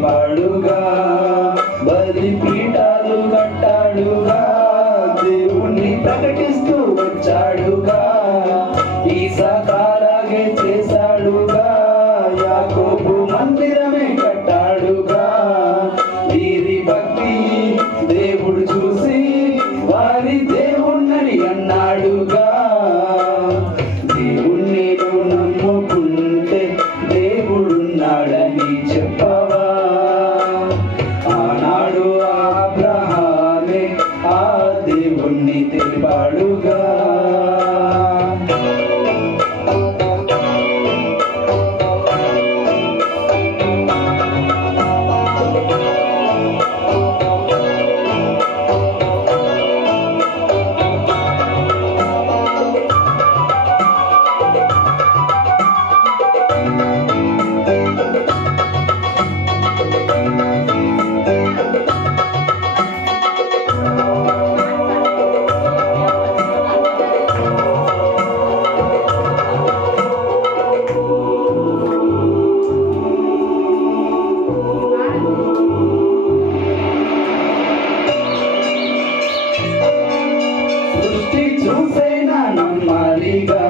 తెలిపాడుగా, బలిపీఠాలు కట్టాడుగా, దేవుణ్ణి ప్రకటిస్తూ వచ్చాడుగా, ఈసాకాలాగే చేశాడుగా, యాకోబు మందిరమే కట్టాడుగా. వీరి భక్తి దేవుడు చూసి వారి దేవుణ్ణి అన్నాడుగా. దేవుణ్ణి నువ్వు నమ్ముకుంటే దేవుడున్నాడని చెప్పవా? ఆనాడు అబ్రహామే ఆ దేవుణ్ణి తెలిపాడుగా. చూసైనా నమ్మాలిగా,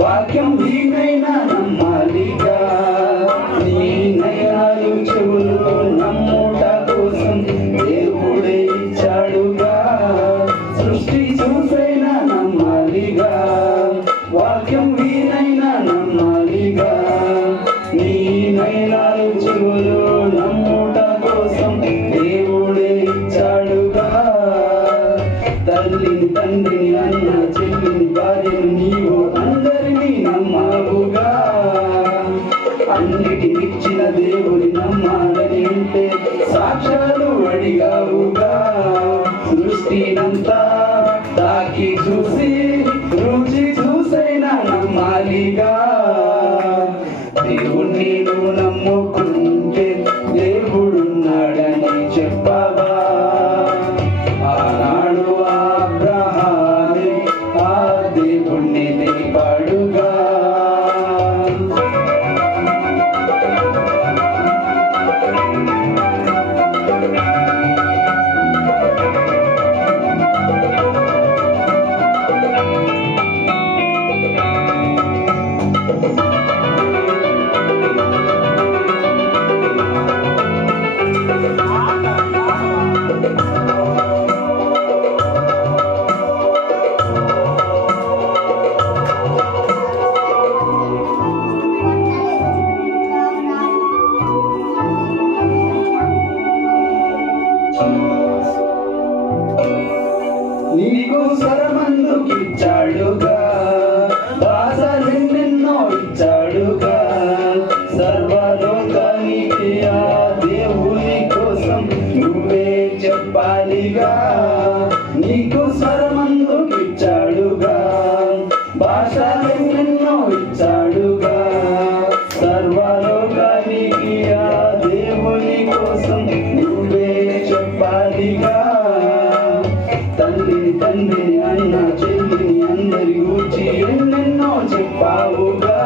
వాక్యం వీణైనా నమ్మాలిగా, నీ నయనాలు చెవులు నమ్ముట కోసం దేవుడే ఇచ్చాడుగా. సృష్టి చూసైనా నమ్మాలిగా, వాక్యం వీణైనా నమ్మాలిగా, నీ నయనాలు చెవులు నమ్ముట కోసం దేవుడే ఇచ్చాడుగా. తల్లిని తండ్రిని అన్న చెల్లిని భార్యను నీవు అందరినీ నమ్మావుగా. అన్నిటినిచ్చిన దేవుని నమ్మాలని ఉంటే సాక్ష్యాలు అడిగావుగా. సృష్టినంతా తాకి చూసి రుచి చూసైనా నమ్మాలిగా. దేవుణ్ణి నువ్వు నమ్ముకుంటే దేవుడున్నాడని చెప్పవా? ఆనాడు అబ్రహామే ఆ దేవుణ్ణి తెలిపాడుగా. నీకు స్వరమందుకిచ్చాడుగా, భాషలెన్నెన్నో ఇచ్చాడుగా. సర్వలోకానికి ఆ దేవుని కోసం నువ్వే చెప్పాలిగా. నీకు స్వరమందుకిచ్చాడుగా, భాషలెన్నెన్నో ఇచ్చాడుగా. సర్వలోకానికి ఆ దేవుని కోసం నువ్వే చెప్పాలిగా. తల్లిని తండ్రిని అన్న చెల్లిని అందరి గూర్చి ఎన్నెన్నో చెప్పావుగా.